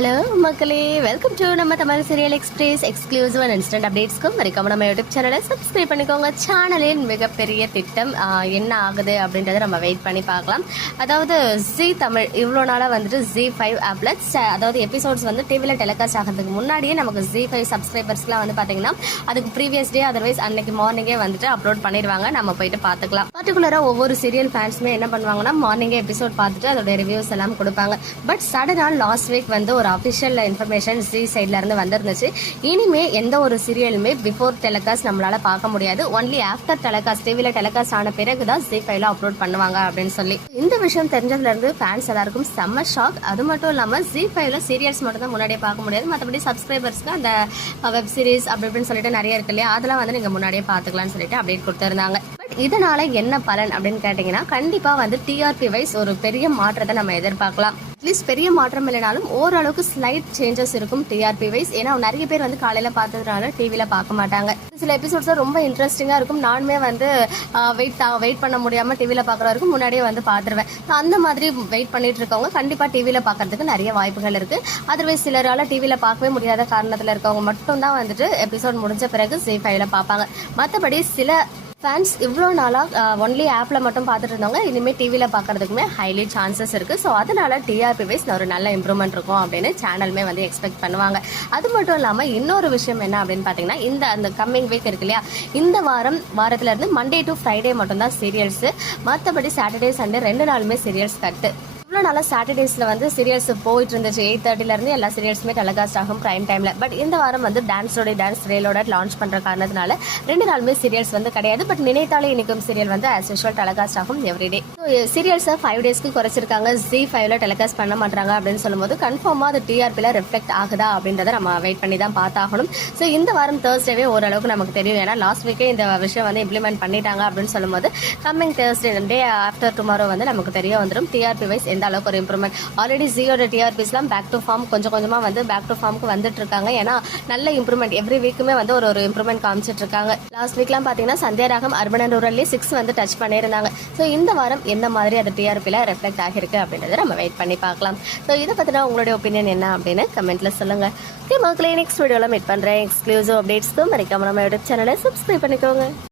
Hello மக்களே. Welcome to நம்ம Tamil serial express exclusive and instant அப்டேட்ஸ்க்கும் மறக்காம நம்ம யூடியூப் சேனலை சப்ஸ்கிரைப் பண்ணிக்கோங்க. சேனலின் மிகப்பெரிய திட்டம் என்ன ஆகுது அப்படின்றத நம்ம வெயிட் பண்ணி பார்க்கலாம். அதாவது ஜி தமிழ் இவ்வளோ நாளாக வந்துட்டு ஜி ஃபைவ் ஆப்பில் அதாவது எபிசோட்ஸ் வந்து டிவியில் டெலிகாஸ்ட் ஆகிறதுக்கு முன்னாடியே நமக்கு ஜி ஃபைவ் சப்ஸ்கிரைபர்ஸ்லாம் வந்து பார்த்தீங்கன்னா அதுக்கு ப்ரீவியஸ் டே அதர்வைஸ் அன்னைக்கு மார்னிங்கே வந்துட்டு அப்லோட் பண்ணிடுவாங்க. நம்ம போயிட்டு பார்த்துக்கலாம். பர்டிகுலராக ஒவ்வொரு சீரியல் ஃபேன்ஸுமே என்ன பண்ணுவாங்கன்னா மார்னிங்கே எபிசோட் பார்த்துட்டு அதோட ரிவ்யூஸ் எல்லாம் கொடுப்பாங்க. பட் சடனாக லாஸ்ட் வீக் வந்து ஒரு அஃபிஷியல் இன்ஃபர்மேஷன் ஜி சைட்லேருந்து வந்திருந்துச்சு. இனிமே எந்த ஒரு சீரியலுமே பிஃபோர் டெலகாஸ்ட் நம்மளால் பார்க்க முடியாது. ஒன்லி ஆஃப்டர் டெலகாஸ்ட் டிவியில் டெலகாஸ்ட் ஆன பிறகு தான் ஜி ஃபைவ்ல அப்லோட் பண்ணுவாங்க அப்படின்னு சொல்லி. இந்த விஷயம் தெரிஞ்சதுலேருந்து ஃபேன்ஸ் எல்லாருக்கும் செம்ம ஷாக் அது மட்டும் இல்லாமல் ஜி ஃபைவ்ல சீரியல்ஸ் மட்டும் தான் முன்னாடியே பார்க்க முடியாது. மற்றபடி சப்ஸ்கிரைபர்ஸ்க்கு அந்த வெப் சீரிஸ் அப்படி இப்படின்னு சொல்லிட்டு நிறைய இருக்கு இல்லையா? அதெல்லாம் வந்து நீங்கள் முன்னாடியே பார்த்துக்கலாம்னு சொல்லிட்டு அப்டேட் கொடுத்துருந்தாங்க. இதனால என்ன பலன் அப்படின்னு கேட்டிங்கன்னா கண்டிப்பா வந்து டிஆர்பி வைஸ் ஒரு பெரிய மாற்றத்தை நம்ம எதிர்பார்க்கலாம். அட்லீஸ்ட் பெரிய மாற்றம் இல்லைனாலும் ஓரளவுக்கு ஸ்லைட் சேஞ்சஸ் இருக்கும் டிஆர்பி வைஸ் ஏன்னா நிறைய பேர் வந்து காலையில் பார்த்ததுனால டிவியில் பார்க்க மாட்டாங்க. சில எபிசோட்ஸ் ரொம்ப இன்ட்ரெஸ்டிங்காக இருக்கும். நானுமே வந்து வெயிட் வெயிட் பண்ண முடியாமல் டிவியில் பார்க்குற வரைக்கும் முன்னாடியே வந்து பார்த்துருவேன். அந்த மாதிரி வெயிட் பண்ணிட்டு இருக்கவங்க கண்டிப்பாக டிவியில் பார்க்கறதுக்கு நிறைய வாய்ப்புகள் இருக்குது அதர்வைஸ் சிலரால் டிவியில் பார்க்கவே முடியாத காரணத்தில் இருக்கவங்க மட்டும் தான் வந்துட்டு எபிசோட் முடிஞ்ச பிறகு ஜி ஃபைவ்ல பார்ப்பாங்க. மற்றபடி சில ஃபேன்ஸ் இவ்வளோ நாளாக ஒன்லி ஆப்பில் மட்டும் பார்த்துட்டு இருந்தவங்க இனிமேல் டிவியில் பார்க்கறதுக்குமே ஹைலி சான்சஸ் இருக்குது ஸோ அதனால டிஆர்பி வைஸ் ஒரு நல்ல இம்ப்ரூவ்மெண்ட் இருக்கும் அப்படின்னு சேனலுமே வந்து எக்ஸ்பெக்ட் பண்ணுவாங்க. அது மட்டும் இல்லாமல் இன்னொரு விஷயம் என்ன அப்படின்னு பார்த்தீங்கன்னா இந்த அந்த கம்மிங் வீக் இருக்கு இல்லையா? இந்த வாரம் வாரத்துலேருந்து மண்டே டு ஃப்ரைடே மட்டும்தான் சீரியல்ஸு மற்றபடி சாட்டர்டே சண்டே ரெண்டு நாளுமே சீரியல்ஸ் கட்டு இவ்வளோ நாளாக சாட்டர்டேஸில் வந்து சீரியல்ஸ் போயிட்டு இருந்துச்சு. எயிட் தேர்ட்டிலேருந்து எல்லா சீரியல்ஸுமே டெலகாஸ்ட் ஆகும் ப்ரைம் டைமில் பட் இந்த வாரம் வந்து டான்ஸோட டான்ஸ் ரேலோட லான்ச் பண்ணுற காரணத்தினால ரெண்டு நாளுமே சீரியல்ஸ் வந்து கிடையாது. பட் நினைத்தாலே இனிக்கும் சீரியல் வந்து ஆஸ் யூஷுவல் டெலகாஸ்ட் ஆகும் எவ்ரிடே ஸோ சீரியல்ஸை ஃபைவ் டேஸ்க்கு குறைச்சிருக்காங்க. ஜி ஃபைவ்ல டெலகாஸ்ட் பண்ண மாட்டாங்க அப்படின்னு சொல்லும்போது கன்ஃபார்மாக அது டிஆர்பியில் ரிஃப்ளெக்ட் ஆகுதா அப்படின்றத நம்ம வெயிட் பண்ணி தான் பார்த்தாகணும். ஸோ இந்த வாரம் தேர்ஸ்டேவே ஓரளவுக்கு நமக்கு தெரியும். ஏன்னா லாஸ்ட் வீக்கே இந்த விஷயம் வந்து இம்ப்ளிமெண்ட் பண்ணிட்டாங்க அப்படின்னு சொல்லும்போது coming Thursday day after tomorrow வந்து நமக்கு தெரிய வந்துடும் டிஆர்பி வைஸ் எந்த அளவுக்கு ஒரு இம்ப்ரூவ்மெண்ட் ஆல்ரெடி ஜியோட டிஆர்பிஸ்லாம் பேக் டு ஃபார்ம் கொஞ்சம் கொஞ்சமாக வந்து பேக் டு ஃபார்முக்கு வந்துட்டு இருக்காங்க ஏன்னா நல்ல இம்ப்ரூவ்மெண்ட் எவ்ரி வீக்குமே வந்து ஒரு ஒரு இம்ப்ரூவ்மெண்ட் காமிச்சிட்டு இருக்காங்க லாஸ்ட் வீக்லாம் பார்த்தீங்கன்னா சந்தியா ராகம் அர்பன் அண்ட் ரூரல்லே சிக்ஸ் வந்து டச் பண்ணியிருந்தாங்க. ஸோ இந்த வாரம் எந்த மாதிரி அது டிஆர்பியில் ரெஃப்ளெக்ட் ஆகிருக்கு அப்படின்றத நம்ம வெயிட் பண்ணி பார்க்கலாம். ஸோ இதை பற்றினா உங்களுடைய ஒப்பீனியன் என்ன அப்படின்னு கமெண்ட்டில் சொல்லுங்கள் ஓகே மக்களே நெக்ஸ்ட் வீடியோவில் மீட் பண்ணுறேன் எக்ஸ்க்ளூசிவ் அப்டேட்ஸ்க்கும் மறைக்காம நம்ம யூடியூப் சேனலை சப்ஸ்கிரைப் பண்ணிக்கோங்க.